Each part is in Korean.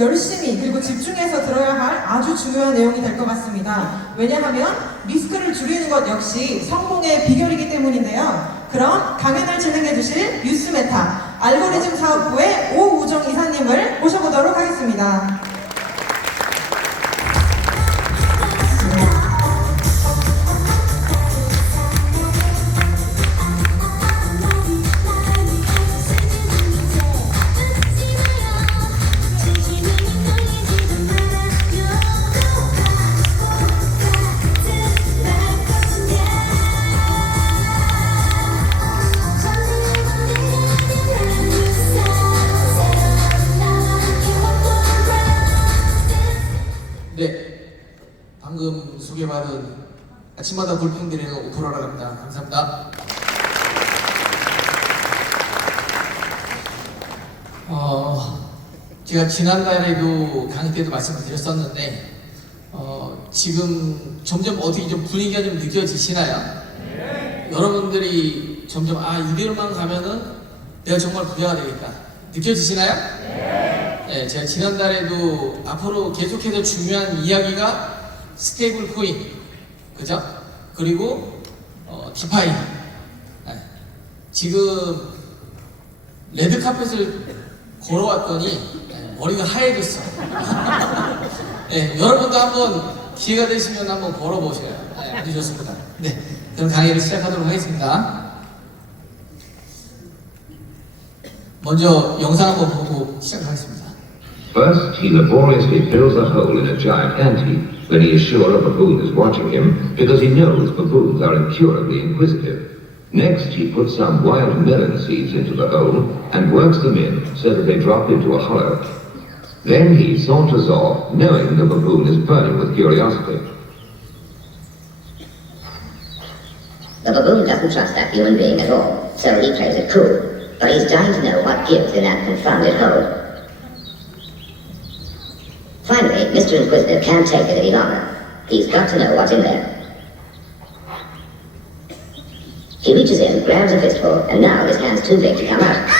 열심히 그리고 집중해서 들어야 할 아주 중요한 내용이 될 것 같습니다. 왜냐하면 리스크를 줄이는 것 역시 성공의 비결이기 때문인데요. 그럼 강연을 진행해 주실 뉴스메타 알고리즘 사업부의 오우정 이사님을 모셔보도록 하겠습니다. 네, 방금 소개받은 아침마다 불평 드리는 오프라라고 합니다. 감사합니다. 제가 지난달에도 강의 때도 말씀을 드렸었는데 지금 점점 어떻게 좀 분위기가 좀 느껴지시나요? 네. 여러분들이 점점 이대로만 가면은 내가 정말 부자가 되겠다 느껴지시나요? 네, 제가 지난달에도 앞으로 계속해서 중요한 이야기가 스테이블 코인, 그죠? 그리고 디파이. 네. 지금 레드카펫을 걸어왔더니 머리가 하얘졌어. 네, 여러분도 한번 기회가 되시면 한번 걸어보세요. 네, 아주 좋습니다. 네, 그럼 강의를 시작하도록 하겠습니다. 먼저 영상 한번 보고 시작하겠습니다. First, he laboriously fills a hole in a giant ant-heap when he is sure a baboon is watching him because he knows baboons are incurably inquisitive. Next, he puts some wild melon seeds into the hole and works them in so that they drop into a hollow. Then he saunters off, knowing the baboon is burning with curiosity. The baboon doesn't trust that human being at all, so he plays it cool. But he's dying to know what gives in that confounded hole. Finally, Mr. Inquisitive can't take it any longer. He's got to know what's in there. He reaches in, grabs a fistful, and now his hand's too big to come out.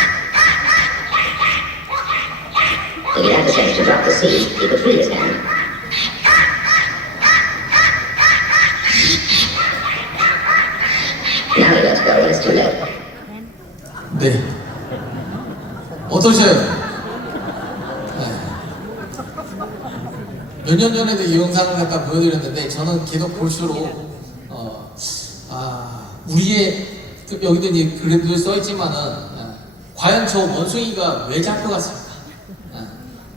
If he had the sense to drop the seed, he could free his hand. Now he lets go when it's too late. 네, 어떠셔요? 몇 년 전에도 이 영상을 갖다 보여드렸는데 저는 계속 볼수록 우리의 여기도 이제 그래도 써있지만은 과연 저 원숭이가 왜 잡혀갔을까?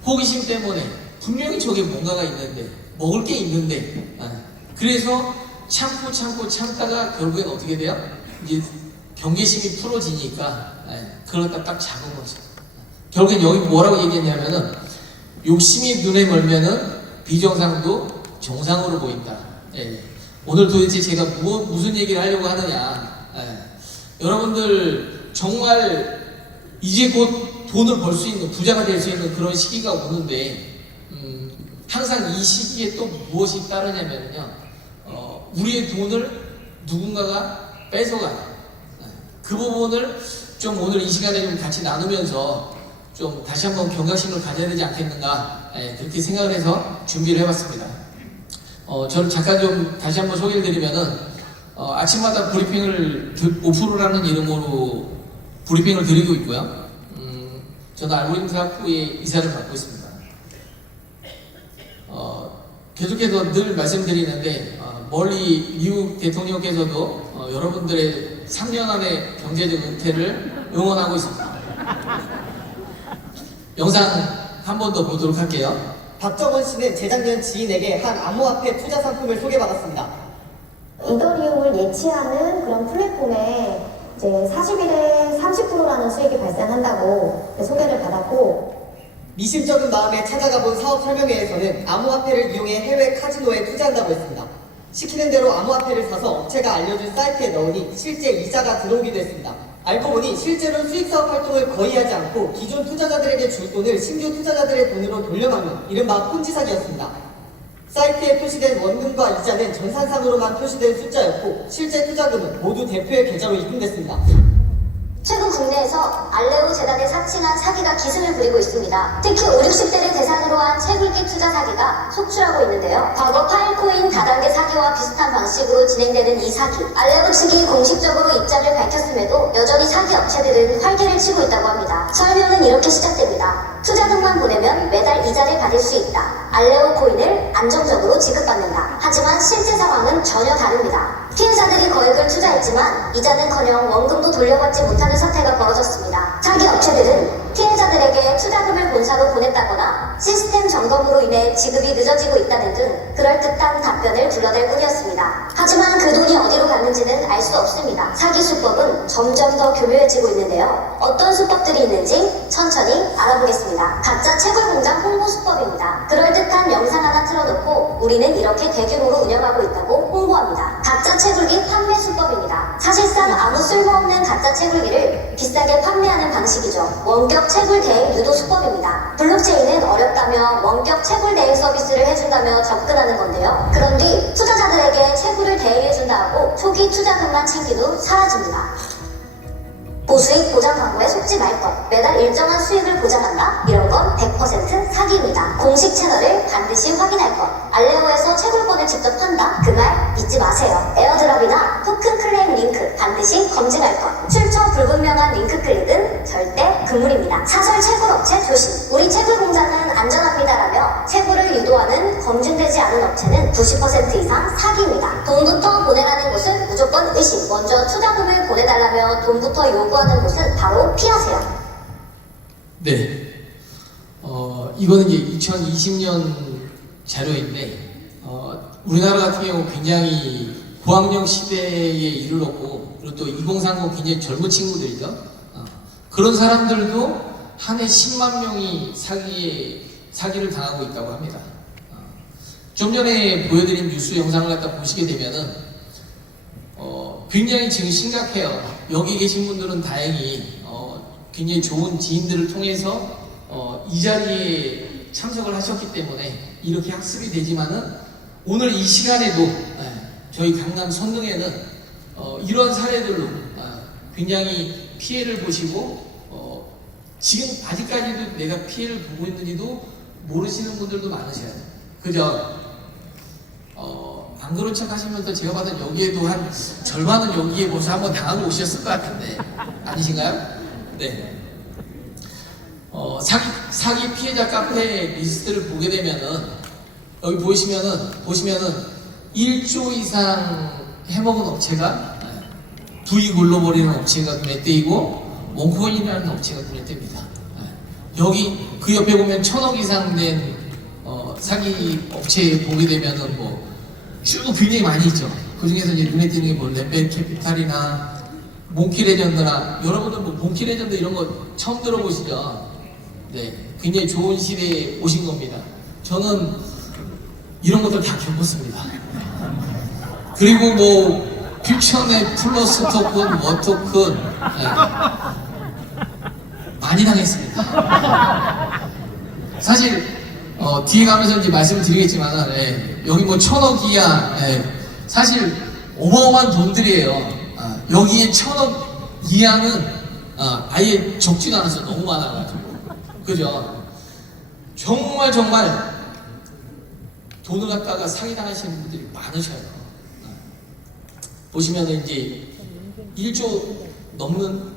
호기심 때문에 분명히 저게 뭔가가 있는데 먹을 게 있는데 그래서 참다가 결국엔 어떻게 돼요? 이제 경계심이 풀어지니까 그걸 딱 잡은 거죠. 결국엔 여기 뭐라고 얘기했냐면은 욕심이 눈에 멀면은 비정상도 정상으로 보인다. 오늘 도대체 제가 무슨 얘기를 하려고 하느냐. 여러분들 정말 이제 곧 돈을 벌 수 있는 부자가 될 수 있는 그런 시기가 오는데 항상 이 시기에 또 무엇이 따르냐면요. 우리의 돈을 누군가가 뺏어가요. 그 부분을 좀 오늘 이 시간에 좀 같이 나누면서 좀 다시 한번 경각심을 가져야 되지 않겠는가 그렇게 생각을 해서 준비를 해봤습니다. 저를 잠깐 좀 다시 한번 소개를 드리면은 아침마다 브리핑을 오프로라는 이름으로 브리핑을 드리고 있고요. 저는 알고리즘 사업부의 이사를 맡고 있습니다. 계속해서 늘 말씀드리는데 멀리 미국 대통령께서도 여러분들의 3년 안의 경제적 은퇴를 응원하고 있습니다. 영상 한 번 더 보도록 할게요. 박정원 씨는 재작년 지인에게 한 암호화폐 투자 상품을 소개받았습니다. 이더리움을 예치하는 그런 플랫폼에 이제 40일에 30%라는 수익이 발생한다고 소개를 받았고, 미심쩍은 마음에 찾아가본 사업 설명회에서는 암호화폐를 이용해 해외 카지노에 투자한다고 했습니다. 시키는 대로 암호화폐를 사서 업체가 알려준 사이트에 넣으니 실제 이자가 들어오기도 했습니다. 알고 보니 실제로 수익사업 활동을 거의 하지 않고 기존 투자자들에게 줄 돈을 신규 투자자들의 돈으로 돌려막는 이른바 폰지 사기였습니다. 사이트에 표시된 원금과 이자는 전산상으로만 표시된 숫자였고 실제 투자금은 모두 대표의 계좌로 입금됐습니다. 최근 국내에서 알레오 재단에 사칭한 사기가 기승을 부리고 있습니다. 특히 5, 60대를 대상으로 한 채굴기 투자 사기가 속출하고 있는데요. 과거 파일코인 다단계 사기와 비슷한 방식으로 진행되는 이 사기, 알레오 측이 공식적으로 입장을 밝혔음에도 여전히 사기 업체들은 활개를 치고 있다고 합니다. 설명은 이렇게 시작됩니다. 투자금만 보내면 매달 이자를 받을 수 있다. 알레오 코인을 안정적으로 지급받는다. 하지만 실제 상황은 전혀 다릅니다. 피해자들이 거액을 투자했지만 이자는커녕 원금도 돌려받지 못하는 사태가 벌어졌습니다. 사기 업체들은 피해자들에게 투자금을 본사로 보냈다거나 시스템 점검으로 인해 지급이 늦어지고 있다는 등 그럴듯한 답변을 둘러댈 뿐이었습니다. 하지만 그 돈이 어디로 갔는지는 알 수 없습니다. 사기 수법은 점점 더 교묘해지고 있는데요. 어떤 수법들이 있는지 천천히 알아보겠습니다. 가짜 채굴 공장 홍보 수법입니다. 그럴듯한 영상 하나 틀어놓고 우리는 이렇게 대규모로 운영하고 있다고 홍보합니다. 가짜 채굴기 판매 수법입니다. 사실상 아무 쓸모없는 가짜 채굴기를 비싸게 판매하는 방식이죠. 원격 채굴 대행 유도 수법입니다. 블록체인은 어렵다며 원격 채굴 대행 서비스를 해준다며 접근하는 건데요. 그런 뒤 투자자들에게 채굴을 대행해준다 하고 초기 투자금만 챙긴 후 사라집니다. 보수익 보장 광고에 속지 말 것. 매달 일정한 수익을 보장한다? 이런 건 100% 사기입니다. 공식 채널을 반드시 확인할 것. 알레오에서 채굴권을 직접 판다? 그 말 믿지 마세요. 에어드랍이나 토큰 클레임 링크 반드시 검증할 것. 출처 불분명한 링크 클릭은 절대 금물입니다. 사설 채굴 업체 조심. 우리 채굴 공장은 안전합니다라며 채굴을 유도하는 검증되지 않은 업체는 90% 이상 사기입니다. 돈부터 보내라는 곳은 무조건 의심. 먼저 투자금을 보내달라며 돈부터 요구하는 곳은 바로 피하세요. 네. 이거는 이제 2020년 자료인데, 우리나라 같은 경우 굉장히 고학력 시대에 이르렀고, 그리고 또 2030 굉장히 젊은 친구들이죠. 그런 사람들도 한 해 10만 명이 사기를 당하고 있다고 합니다. 좀 전에 보여드린 뉴스 영상을 갖다 보시게 되면은, 굉장히 지금 심각해요. 여기 계신 분들은 다행히 굉장히 좋은 지인들을 통해서 이 자리에 참석을 하셨기 때문에 이렇게 학습이 되지만은 오늘 이 시간에도 저희 강남 선릉에는 이런 사례들로 굉장히 피해를 보시고 지금 아직까지도 내가 피해를 보고 있는지도 모르시는 분들도 많으셔요. 그죠? 안 그런 척 하시면서 제가 봐도 여기에도 한 절반은 여기에 벌써 한번 당하고 오셨을 것 같은데 아니신가요? 네. 사기 피해자 카페 리스트를 보게 되면은 여기 보시면은 1조 이상 해먹은 업체가 V글로벌이라는 업체가 눈에 띄고 원코인이라는 업체가 눈에 띕니다. 여기 그 옆에 보면 1000억 이상 된 사기 업체 보게 되면은 쭉 굉장히 많이 있죠. 그 중에서 이제 눈에 띄는 게 렘벨 캐피탈이나 몽키 레전드나 여러분들 몽키 레전드 이런 거 처음 들어보시죠? 네, 굉장히 좋은 시대에 오신 겁니다. 저는 이런 것들 다 겪었습니다. 그리고 퓨처넷 플러스 토큰, 워토큰 많이 당했습니다. 사실 뒤에 가면서 이제 말씀을 드리겠지만 여기 1000억 이하 사실 어마어마한 돈들이에요. 여기에 1000억 이하는 아예 적지도 않아서 너무 많아가지고 그죠? 정말 돈을 갖다가 사기당하시는 분들이 많으셔요. 보시면은 이제 1조 넘는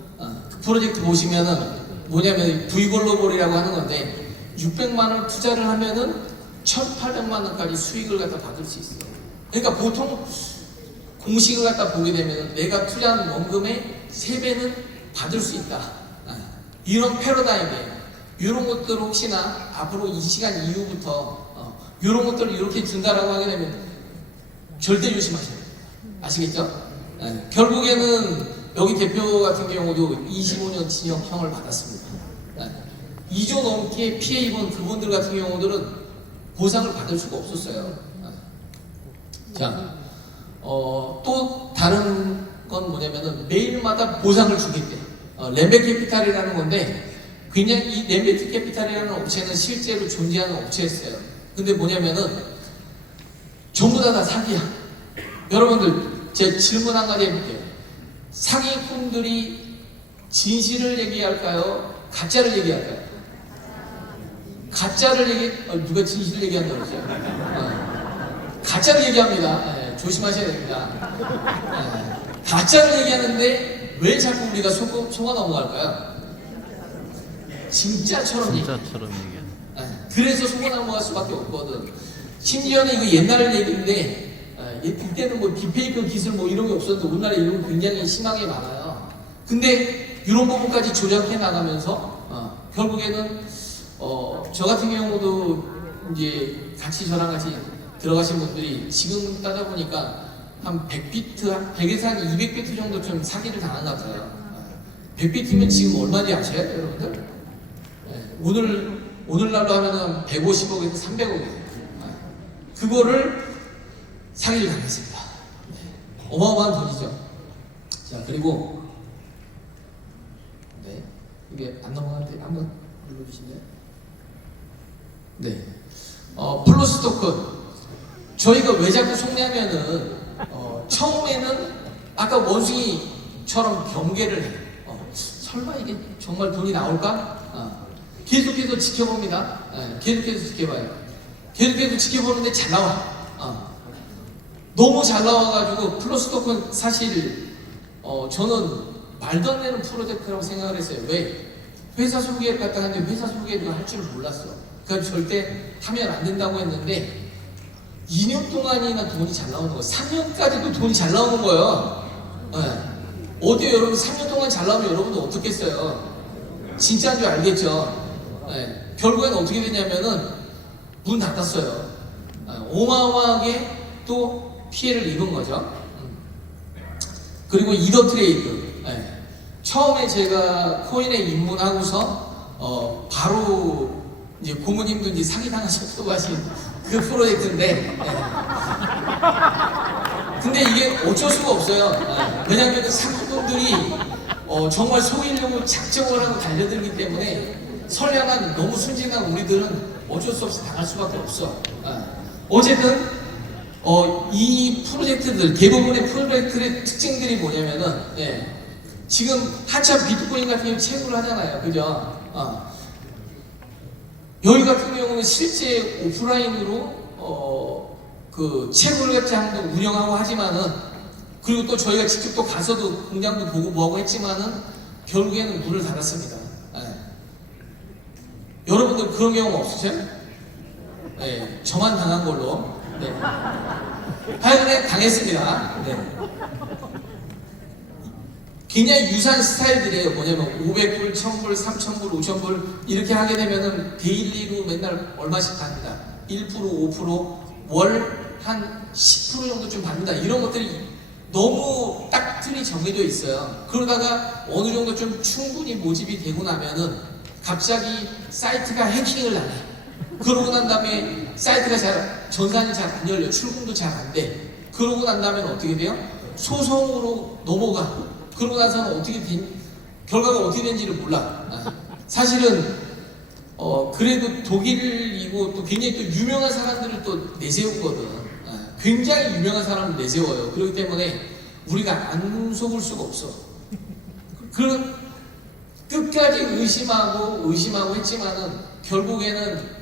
그 프로젝트 보시면은 뭐냐면 V글로벌이라고 하는 건데 600만 원 투자를 하면은 1,800만 원까지 수익을 갖다 받을 수 있어요. 그러니까 보통 공식을 갖다 보게 되면은 내가 투자한 원금의 3배는 받을 수 있다. 이런 패러다임이에요. 이런 것들 혹시나 앞으로 이 시간 이후부터 이런 것들을 이렇게 준다라고 하게 되면 절대 조심하셔야 돼요. 아시겠죠? 결국에는 여기 대표 같은 경우도 25년 징역형을 받았습니다. 2조 넘게 피해 입은 그분들 같은 경우들은 보상을 받을 수가 없었어요. 자, 또 다른 건 뭐냐면은 매일마다 보상을 주겠대. 렘벨 캐피탈이라는 건데 굉장히 이 렘벨 캐피탈이라는 업체는 실제로 존재하는 업체였어요. 근데 뭐냐면은 전부 다 사기야. 여러분들 제 질문 한 가지 해볼게요. 사기꾼들이 진실을 얘기할까요? 가짜를 얘기할까요? 가짜를 누가 진실을 얘기한다고 그러죠? 가짜를 얘기합니다. 조심하셔야 됩니다. 가짜를 얘기하는데 왜 자꾸 우리가 속아 넘어갈까요? 진짜처럼 얘기해. 그래서 속아 넘어갈 수밖에 없거든. 심지어는 이거 옛날 얘기인데 이때는 뭐 딥페이크 기술 뭐 이런 게 없었는데 오늘날에 이런 거 굉장히 심하게 많아요. 근데 이런 부분까지 조작해 나가면서 결국에는 저 같은 경우도 이제 같이 저랑 같이 들어가신 분들이 지금 따져보니까 한 100비트, 100에서 한 200비트 정도 좀 사기를 당한 것 같아요. 100비트면 지금 얼마인지 아세요, 여러분들? 오늘날로 하면 150억에서 300억이에요. 그거를 사기를 당했습니다. 어마어마한 돈이죠. 자, 그리고 이게 안 넘어가는데 한번 눌러주실래요? 네. 플러스 토큰. 저희가 왜 자꾸 속냐면은 처음에는 아까 원숭이처럼 경계를 해요. 설마 이게 정말 돈이 나올까? 계속해서 지켜봅니다. 계속해서 지켜봐요. 계속해서 지켜보는데 잘 나와. 너무 잘 나와가지고 플러스 토큰 사실 저는 말도 안 되는 프로젝트라고 생각을 했어요. 왜? 회사 소개를 갖다 하는데 회사 소개를 할 줄 몰랐어. 그러니까 절대 하면 안 된다고 했는데 2년 동안이나 돈이 잘 나오는 거예요. 3년까지도 돈이 잘 나오는 거예요. 어때요 여러분? 3년 동안 잘 나오면 여러분도 어떻겠어요? 진짜인 줄 알겠죠? 결국에는 어떻게 됐냐면은 문 닫았어요. 어마어마하게 또 피해를 입은 거죠. 그리고 이더 트레이드. 처음에 제가 코인에 입문하고서 바로 이제 고모님도 이제 사기당하셨다고 하신 그 프로젝트인데 근데 이게 어쩔 수가 없어요. 왜냐하면 그 상품들이 정말 속이려고 작정을 하고 달려들기 때문에 선량한 너무 순진한 우리들은 어쩔 수 없이 당할 수밖에 없어. 어쨌든 이 프로젝트들 대부분의 프로젝트의 특징들이 뭐냐면은 지금 한참 비트코인 같은 경우 채굴을 하잖아요. 그죠? 여기 같은 경우는 실제 오프라인으로 그 채굴 장도 운영하고 하지만은 그리고 또 저희가 직접 또 가서도 공장도 보고 뭐하고 했지만은 결국에는 문을 닫았습니다. 여러분들 그런 경험 없으세요? 저만 당한 걸로. 하여간에 당했습니다. 굉장히 유사한 스타일들이에요. 뭐냐면 500불, 1000불, 3000불, 5000불 이렇게 하게 되면은 데일리로 맨날 얼마씩 받습니다. 1%, 5%, 월 한 10% 정도 좀 받는다. 이런 것들이 너무 딱 틀이 정해져 있어요. 그러다가 어느 정도 좀 충분히 모집이 되고 나면은 갑자기 사이트가 해킹을 당해. 그러고 난 다음에 사이트가 전산이 잘 안 열려. 출금도 잘 안 돼. 그러고 난 다음에 어떻게 돼요? 소송으로 넘어가. 그러고 나서는 결과가 어떻게 된지를 몰라. 사실은 그래도 독일이고 또 굉장히 또 유명한 사람들을 또 내세우거든. 굉장히 유명한 사람을 내세워요. 그렇기 때문에 우리가 안 속을 수가 없어. 그런 끝까지 의심하고 했지만은 결국에는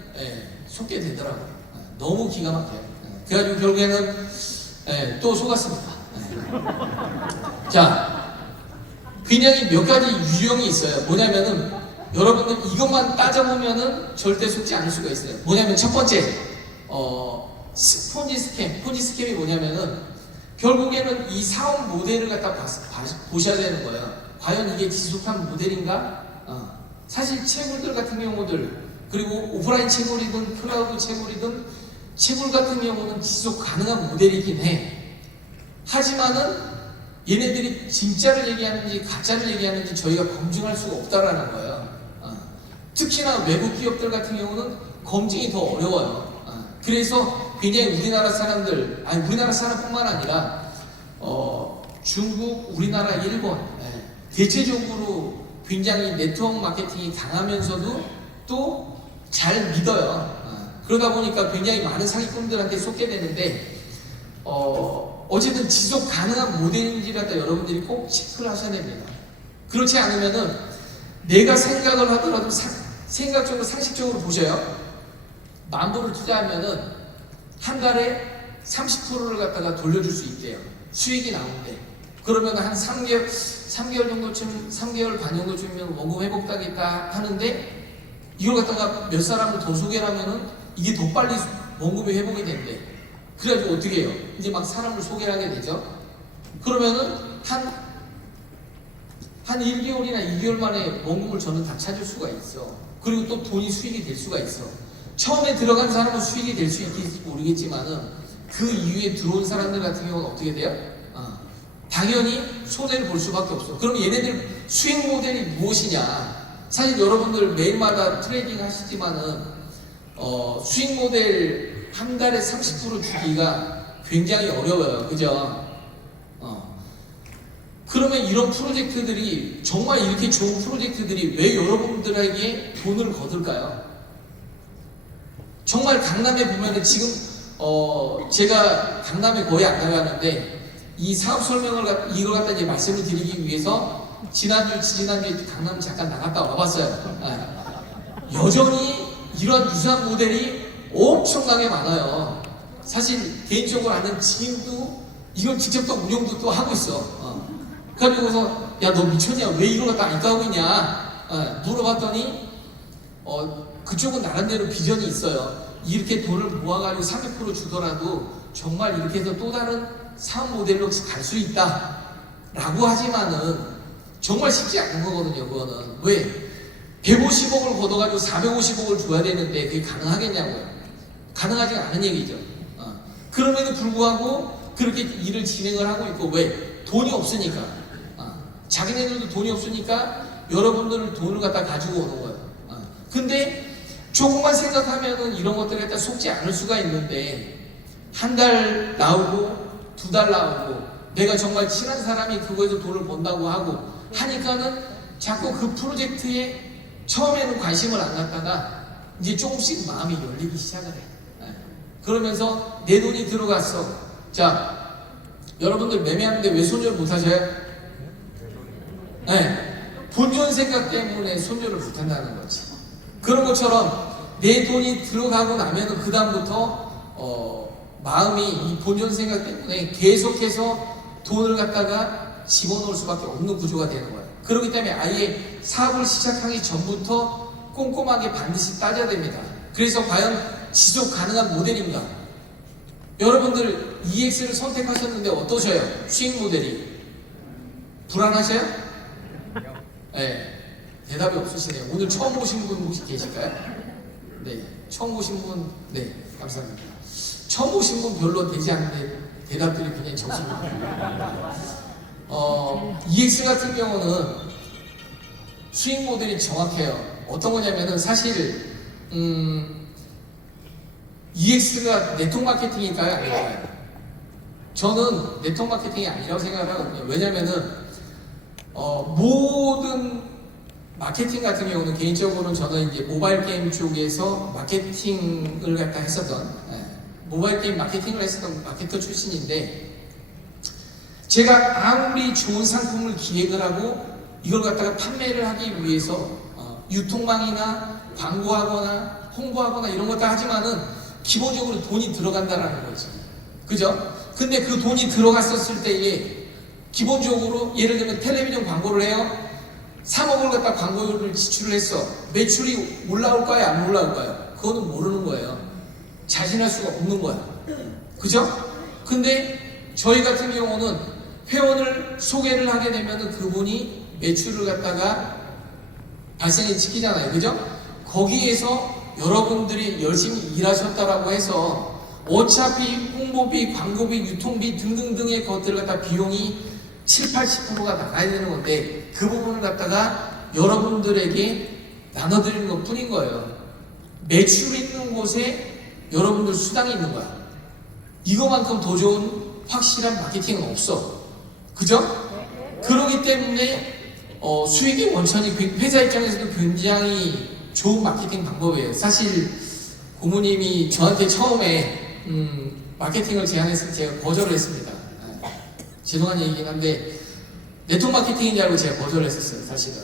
속게 되더라고요. 너무 기가 막혀요. 그래가지고 결국에는 또 속았습니다. 자, 굉장히 몇 가지 유형이 있어요. 뭐냐면은 여러분들 이것만 따져보면은 절대 속지 않을 수가 있어요. 뭐냐면 첫 번째, 폰지 스캠이 뭐냐면은 결국에는 이 사업 모델을 갖다 보셔야 되는 거예요. 과연 이게 지속한 모델인가? 사실 채굴들 같은 경우들 그리고 오프라인 채굴이든 클라우드 채굴이든 채굴 같은 경우는 지속 가능한 모델이긴 해. 하지만은 얘네들이 진짜를 얘기하는지 가짜를 얘기하는지 저희가 검증할 수가 없다라는 거예요. 특히나 외국 기업들 같은 경우는 검증이 더 어려워요. 그래서 굉장히 우리나라 사람뿐만 아니라 중국, 우리나라, 일본 대체적으로 굉장히 네트워크 마케팅이 강하면서도 또 잘 믿어요. 그러다 보니까 굉장히 많은 사기꾼들한테 속게 되는데 어쨌든 지속 가능한 모델인지라도 여러분들이 꼭 체크를 하셔야 됩니다. 그렇지 않으면은 내가 생각을 하더라도 생각적으로 상식적으로 보셔요. 10,000불을 투자하면은 한 달에 30%를 갖다가 돌려줄 수 있대요. 수익이 나오는데. 그러면 한 3개월 정도쯤, 3개월 반 정도쯤이면 원금 회복하겠다 하는데 이걸 갖다가 몇 사람을 더 소개를 하면은 이게 더 빨리 원금이 회복이 된대. 그래가지고 어떻게 해요? 이제 막 사람을 소개를 하게 되죠. 그러면은 한 1개월이나 2개월 만에 원금을 저는 다 찾을 수가 있어. 그리고 또 돈이 수익이 될 수가 있어. 처음에 들어간 사람은 수익이 될 수 있을지 모르겠지만은 그 이후에 들어온 사람들 같은 경우는 어떻게 돼요? 당연히 손해를 볼 수밖에 없어. 그럼 얘네들 수익 모델이 무엇이냐? 사실 여러분들 매일마다 트레이딩 하시지만은 수익 모델 한 달에 30% 주기가 굉장히 어려워요. 그죠? 그러면 이런 프로젝트들이 정말 이렇게 좋은 프로젝트들이 왜 여러분들에게 돈을 거둘까요? 정말 강남에 보면은 지금 제가 강남에 거의 안 나가는데 이 사업 설명을 이걸 갖다 이제 말씀을 드리기 위해서 지난주에 강남 잠깐 나갔다 와봤어요. 여전히 이런 유사한 모델이 엄청나게 많아요. 사실 개인적으로 아는 지인도 이걸 직접 또 운영도 또 하고 있어. 그래가지고서 야 너 미쳤냐? 왜 이걸 갖다 안 까고 있냐? 물어봤더니 그쪽은 나름대로 비전이 있어요. 이렇게 돈을 모아가지고 300% 주더라도 정말 이렇게 해서 또 다른 사업 모델로 갈 수 있다 라고 하지만은 정말 쉽지 않은 거거든요. 그거는 왜? 150억을 걷어가지고 450억을 줘야 되는데 그게 가능하겠냐고요. 가능하지 않은 얘기죠. 그럼에도 불구하고 그렇게 일을 진행을 하고 있고 왜? 돈이 없으니까. 자기네들도 돈이 없으니까 여러분들은 돈을 갖다 가지고 오는 거예요. 근데 조금만 생각하면은 이런 것들에 갖다 속지 않을 수가 있는데 한 달 나오고 2달 나오고 내가 정말 친한 사람이 그거에서 돈을 번다고 하고 하니까는 자꾸 그 프로젝트에 처음에는 관심을 안 갖다가 이제 조금씩 마음이 열리기 시작을 해. 그러면서 내 돈이 들어갔어. 자, 여러분들 매매하는데 왜 손절 못 하셔요? 네. 본전 생각 때문에 손절을 못 한다는 거지. 그런 것처럼 내 돈이 들어가고 나면은 그다음부터 마음이 이 본전 생각 때문에 계속해서 돈을 갖다가 집어넣을 수밖에 없는 구조가 되는 거예요. 그렇기 때문에 아예 사업을 시작하기 전부터 꼼꼼하게 반드시 따져야 됩니다. 그래서 과연 지속 가능한 모델인가? 여러분들 EX를 선택하셨는데 어떠셔요? 수익 모델이 불안하셔요? 네, 대답이 없으시네요. 오늘 처음 보신 분 혹시 계실까요? 네, 처음 보신 분, 네, 감사합니다. 처음 보신 분 별로 되지 않는데 대답들이 굉장히 적습니다. EX 같은 경우는 수익 모델이 정확해요. 어떤 거냐면은 사실 EX가 네트워크 마케팅일까요? 아닐까요? 저는 네트워크 마케팅이 아니라고 생각을 하거든요. 왜냐면은 모든 마케팅 같은 경우는 개인적으로는 저는 이제 모바일 게임 쪽에서 마케팅을 갖다 했었던 모바일 게임 마케팅을 했었던 마케터 출신인데 제가 아무리 좋은 상품을 기획을 하고 이걸 갖다가 판매를 하기 위해서 유통망이나 광고하거나 홍보하거나 이런 것도 하지만은 기본적으로 돈이 들어간다라는 거지. 그죠? 근데 그 돈이 들어갔었을 때에 기본적으로 예를 들면 텔레비전 광고를 해요. 3억을 갖다 광고를 지출을 했어. 매출이 올라올까요? 안 올라올까요? 그거는 모르는 거예요. 자신할 수가 없는 거야. 그죠? 근데 저희 같은 경우는 회원을 소개를 하게 되면은 그분이 매출을 갖다가 발생을 시키잖아요. 그죠? 거기에서 여러분들이 열심히 일하셨다라고 해서 어차피 홍보비, 광고비, 유통비 등등등의 것들을 갖다 비용이 70~80%가 나가야 되는 건데 그 부분을 갖다가 여러분들에게 나눠드리는 것 뿐인 거예요. 매출이 있는 곳에 여러분들 수당이 있는 거야. 이거만큼 더 좋은 확실한 마케팅은 없어. 그죠? 그렇기 때문에 수익의 원천이 회사 입장에서도 굉장히 좋은 마케팅 방법이에요. 사실 고모님이 저한테 처음에 마케팅을 제안했을 때 제가 거절을 했습니다. 죄송한 얘기긴 한데 네트워크 마케팅인 줄 알고 제가 거절했었어요, 사실은.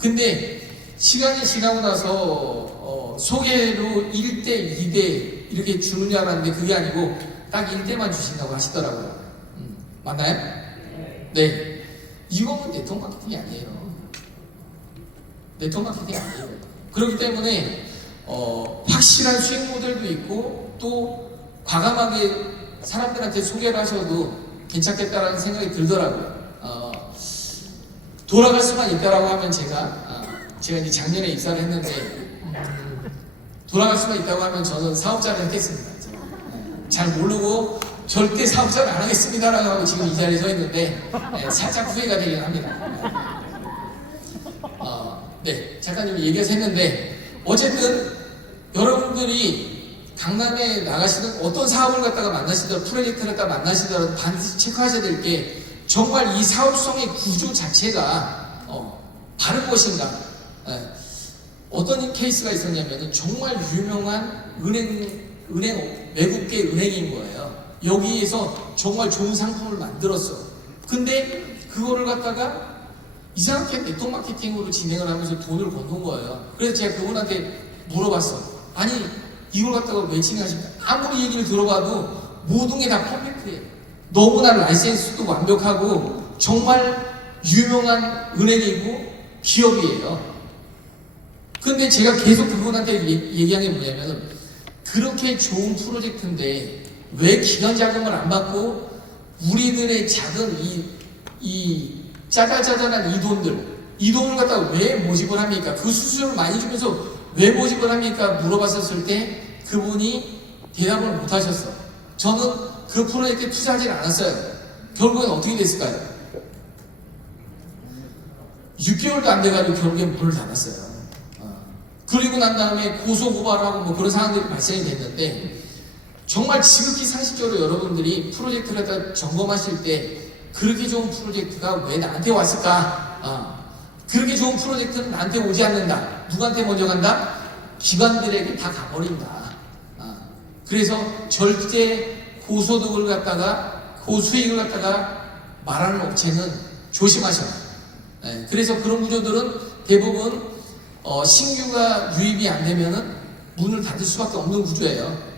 근데 시간이 지나고 나서 소개로 1대, 2대 이렇게 주는 줄 알았는데 그게 아니고 딱 1대만 주신다고 하시더라고요. 맞나요? 네. 이거는 네트워크 마케팅이 아니에요. 네트워크 마케팅이 아니에요. 그렇기 때문에 확실한 수익 모델도 있고 또 과감하게 사람들한테 소개를 하셔도 괜찮겠다라는 생각이 들더라고요. 돌아갈 수만 있다라고 하면 제가 이제 작년에 입사를 했는데 돌아갈 수만 있다고 하면 저는 사업자를 했겠습니다. 잘 모르고 절대 사업자를 안 하겠습니다라고 하고 지금 이 자리에 서 있는데 살짝 후회가 되긴 합니다. 네, 작가님이 얘기해서 했는데 어쨌든 여러분들이 강남에 나가시는 어떤 사업을 갖다가 만나시더라도 프로젝트를 갖다가 만나시더라도 반드시 체크하셔야 될 게 정말 이 사업성의 구조 자체가 바른 것인가. 어떤 케이스가 있었냐면 정말 유명한 외국계 은행인 거예요. 여기에서 정말 좋은 상품을 만들었어. 근데 그거를 갖다가 이상하게 네트워크 마케팅으로 진행을 하면서 돈을 버는 거예요. 그래서 제가 그분한테 물어봤어. 아니 이걸 갖다가 왜 진행하십니까? 아무리 얘기를 들어봐도 모든 게 다 퍼펙트해. 너무나 라이센스도 완벽하고 정말 유명한 은행이고 기업이에요. 근데 제가 계속 그분한테 얘기한 게 뭐냐면 그렇게 좋은 프로젝트인데 왜 기관 자금을 안 받고 우리들의 작은 이 짜잘짜잘한 이 돈을 갖다가 왜 모집을 합니까? 그 수수료를 많이 주면서 왜 모집을 합니까? 물어봤었을 때 그분이 대답을 못 하셨어. 저는 그 프로젝트에 투자하지 않았어요. 결국엔 어떻게 됐을까요? 6개월도 안 돼가지고 결국엔 문을 닫았어요. 그리고 난 다음에 고소고발하고 뭐 그런 상황들이 발생이 됐는데 정말 지극히 상식적으로 여러분들이 프로젝트를 갖다 점검하실 때 그렇게 좋은 프로젝트가 왜 나한테 왔을까? 그렇게 좋은 프로젝트는 나한테 오지 않는다. 누구한테 먼저 간다? 기관들에게 다 가버린다. 그래서 절대 고소득을 갖다가 고수익을 갖다가 말하는 업체는 조심하셔라. 그래서 그런 구조들은 대부분 신규가 유입이 안 되면은 문을 닫을 수밖에 없는 구조예요.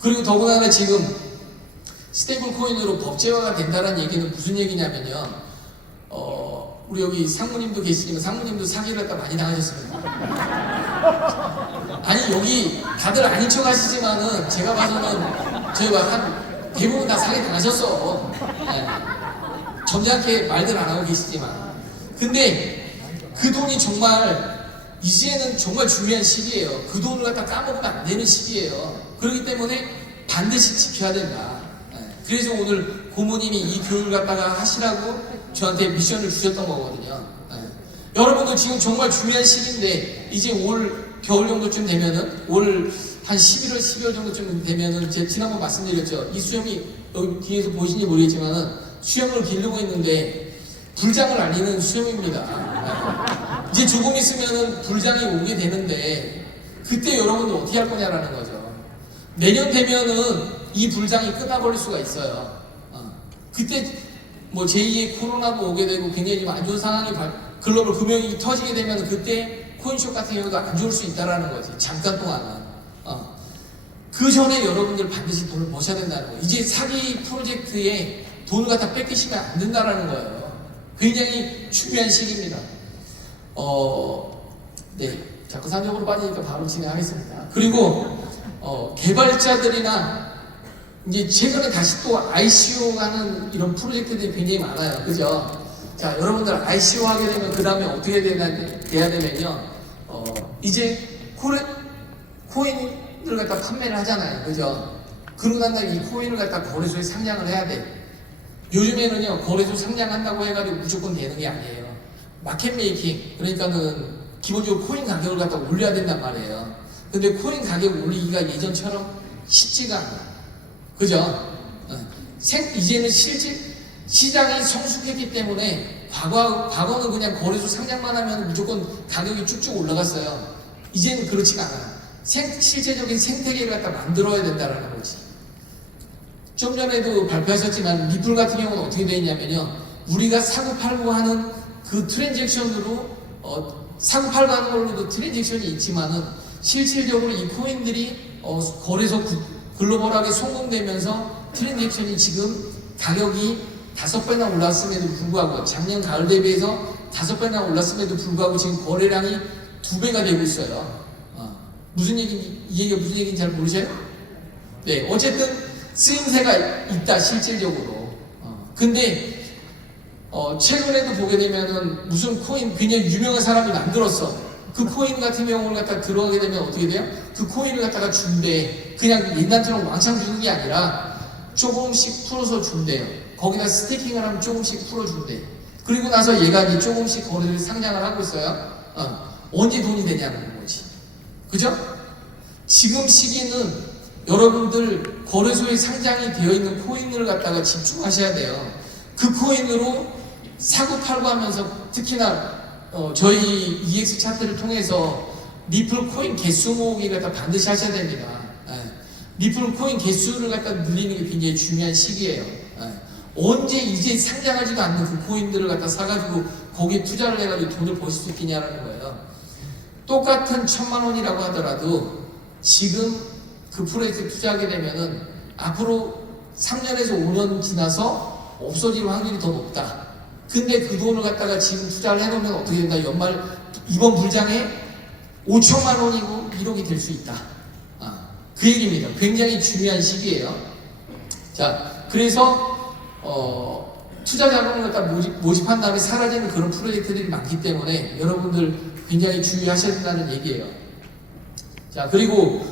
그리고 더군다나 지금 스테이블 코인으로 법제화가 된다는 얘기는 무슨 얘기냐면요. 우리 여기 상무님도 계시지만 상무님도 사기를 갖다 많이 당하셨습니다. 아니 여기 다들 아닌 척 하시지만은 제가 봐서는 저희가 한 대부분 다 사기 당하셨어. 점잖게 말들 안 하고 계시지만 근데 그 돈이 정말 이제는 정말 중요한 시기예요. 그 돈을 갖다 까먹으면 안 되는 시기예요. 그렇기 때문에 반드시 지켜야 된다. 그래서 오늘 고모님이 이 교육을 갖다가 하시라고 저한테 미션을 주셨던 거거든요. 여러분도 지금 정말 중요한 시기인데 이제 올 겨울 정도쯤 되면은 올 한 11월, 12월 정도쯤 되면은 제가 지난번 말씀드렸죠. 이 수염이 여기 뒤에서 보시는지 모르겠지만은 수염을 기르고 있는데 불장을 알리는 수염입니다. 이제 조금 있으면은 불장이 오게 되는데 그때 여러분들 어떻게 할 거냐라는 거죠. 내년 되면은 이 불장이 끝나버릴 수가 있어요. 그때 뭐 제2의 코로나도 오게 되고 굉장히 좀 안 좋은 상황이 글로벌 금융이 터지게 되면 그때 코인쇼 같은 경우도 안 좋을 수 있다라는 거지. 잠깐 동안은. 그 전에 여러분들 반드시 돈을 버셔야 된다는 거예요. 이제 사기 프로젝트에 돈을 갖다 뺏기시면 안 된다라는 거예요. 굉장히 중요한 시기입니다. 네. 자꾸 산적으로 빠지니까 바로 진행하겠습니다. 그리고 개발자들이나 이제 최근에 다시 또 ICO 하는 이런 프로젝트들이 굉장히 많아요. 그죠? 자, 여러분들 ICO 하게 되면 그 다음에 어떻게 돼야 되면요. 이제 코인을 갖다 판매를 하잖아요. 그죠? 그러고 난 다음에 이 코인을 갖다 거래소에 상장을 해야 돼. 요즘에는요, 거래소 상장한다고 해가지고 무조건 되는 게 아니에요. 마켓 메이킹, 그러니까는 기본적으로 코인 가격을 갖다 올려야 된단 말이에요. 근데 코인 가격 올리기가 예전처럼 쉽지가 않아. 그죠? 이제는 실제 시장이 성숙했기 때문에 과거는 그냥 거래소 상장만 하면 무조건 가격이 쭉쭉 올라갔어요. 이제는 그렇지가 않아요. 실제적인 생태계를 갖다 만들어야 된다는 거지. 좀 전에도 발표하셨지만 리플 같은 경우는 어떻게 되어 있냐면요. 우리가 사고팔고 하는 그 트랜잭션으로 사고팔고 하는 걸로도 트랜잭션이 있지만은 실질적으로 이 코인들이 거래소 글로벌하게 성공되면서 트랜잭션이 지금 가격이 5배나 올랐음에도 불구하고 작년 가을 대비해서 5배나 올랐음에도 불구하고 지금 거래량이 2배가 되고 있어요. 무슨 얘기인지, 이 얘기가 무슨 얘기인지 잘 모르세요? 네, 어쨌든 쓰임새가 있다 실질적으로. 근데 최근에도 보게 되면은 무슨 코인 굉장히 유명한 사람이 만들었어. 그 코인 같은 경우를 갖다 들어가게 되면 어떻게 돼요? 그 코인을 갖다가 준대. 그냥 옛날처럼 왕창 주는 게 아니라 조금씩 풀어서 준대요. 거기다 스테이킹을 하면 조금씩 풀어준대. 그리고 나서 얘가 이제 조금씩 거래를 상장을 하고 있어요. 언제 돈이 되냐는 거지. 그죠? 지금 시기는 여러분들 거래소에 상장이 되어 있는 코인을 갖다가 집중하셔야 돼요. 그 코인으로 사고 팔고 하면서 특히나 저희 EX 차트를 통해서 리플 코인 개수 모으기 갖다 반드시 하셔야 됩니다. 리플 코인 개수를 갖다 늘리는 게 굉장히 중요한 시기예요. 언제 이제 상장하지도 않는 그 코인들을 갖다 사가지고 거기에 투자를 해가지고 돈을 벌실 수 있겠냐라는 거예요. 똑같은 1,000만 원이라고 하더라도 지금 그 프로젝트에 투자하게 되면은 앞으로 3년에서 5년 지나서 없어질 확률이 더 높다. 근데 그 돈을 갖다가 지금 투자를 해놓으면 어떻게 된다? 연말 이번 불장에 5천만 원이고 1억이 될 수 있다. 그 얘기입니다. 굉장히 중요한 시기예요. 자, 그래서 투자 자금을 갖다 모집한 다음에 사라지는 그런 프로젝트들이 많기 때문에 여러분들 굉장히 주의하셔야 된다는 얘기예요. 자, 그리고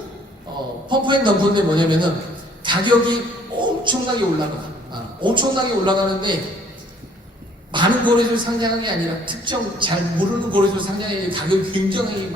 펌프앤덤프인데 뭐냐면은 가격이 엄청나게 엄청나게 올라가는데 많은 거래소 상장한 게 아니라 특정 잘 모르는 거래소 상장에 가격이 굉장히